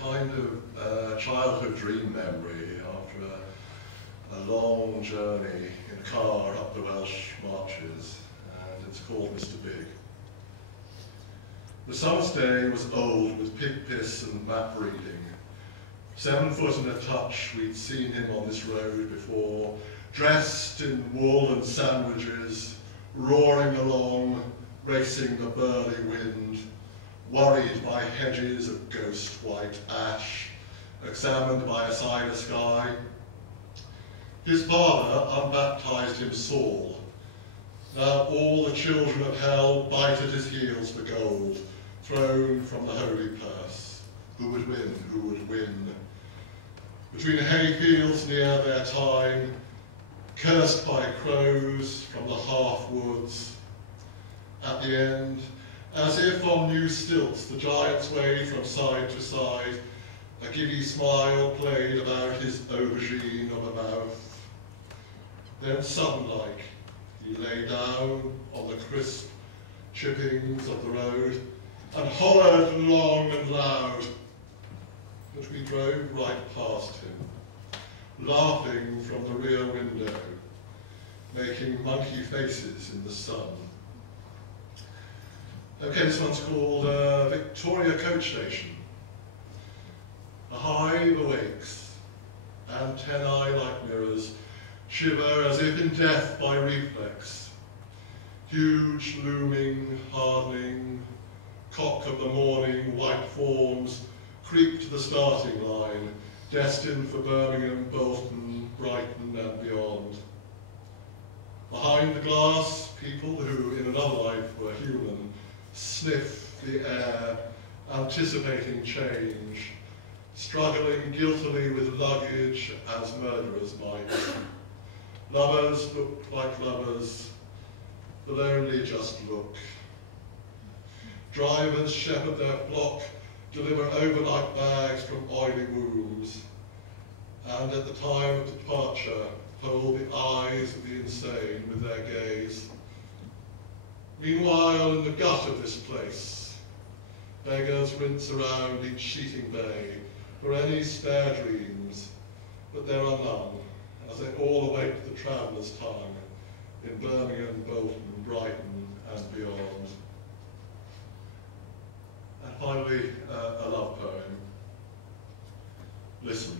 kind of childhood dream memory after a long journey in a car up the Welsh marches, and it's called Mr. Big. The summer's day was old with pig piss and map reading. 7 foot and a touch, we'd seen him on this road before, dressed in wool and sandwiches, roaring along, racing the burly wind, worried by hedges of ghost white ash, examined by a cider sky. His father unbaptized him Saul. Now all the children of hell bite at his heels for gold, thrown from the holy purse. Who would win? Who would win? Between hay fields near their time, cursed by crows from the half-woods. At the end, as if on new stilts, the giants waved from side to side. A giddy smile played about his aubergine of a mouth. Then sudden-like, he lay down on the crisp chippings of the road and hollered long and loud. But we drove right past him, laughing from the rear window, making monkey faces in the sun. Okay, this one's called Victoria Coach Station. A hive awakes, antennae like mirrors, shiver as if in death by reflex. Huge, looming, hardening, cock of the morning, white forms creep to the starting line, destined for Birmingham, Bolton, Brighton and beyond. Behind the glass, people who in another life were human, sniff the air, anticipating change, struggling guiltily with luggage as murderers might. Lovers look like lovers, the lonely just look. Drivers shepherd their flock, deliver overnight bags from oily wombs, and at the time of departure, hold the eyes of the insane with their gaze. Meanwhile, in the gut of this place, beggars rinse around each sheeting bay for any spare dreams, but there are none, as they all await the traveller's tongue in Birmingham, Bolton, Brighton, and beyond. And finally, a love poem. Listen.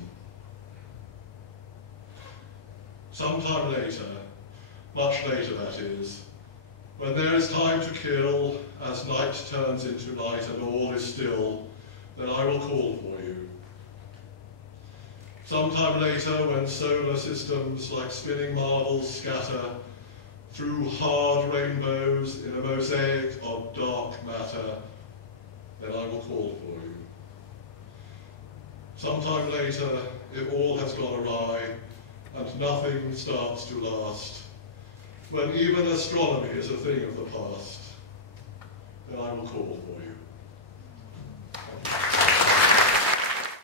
Sometime later, much later that is, when there is time to kill, as night turns into night and all is still, then I will call for you. Sometime later, when solar systems like spinning marbles scatter through hard rainbows in a mosaic of dark matter, then I will call for you. Sometime later, if all has gone awry and nothing starts to last, when even astronomy is a thing of the past, then I will call for you.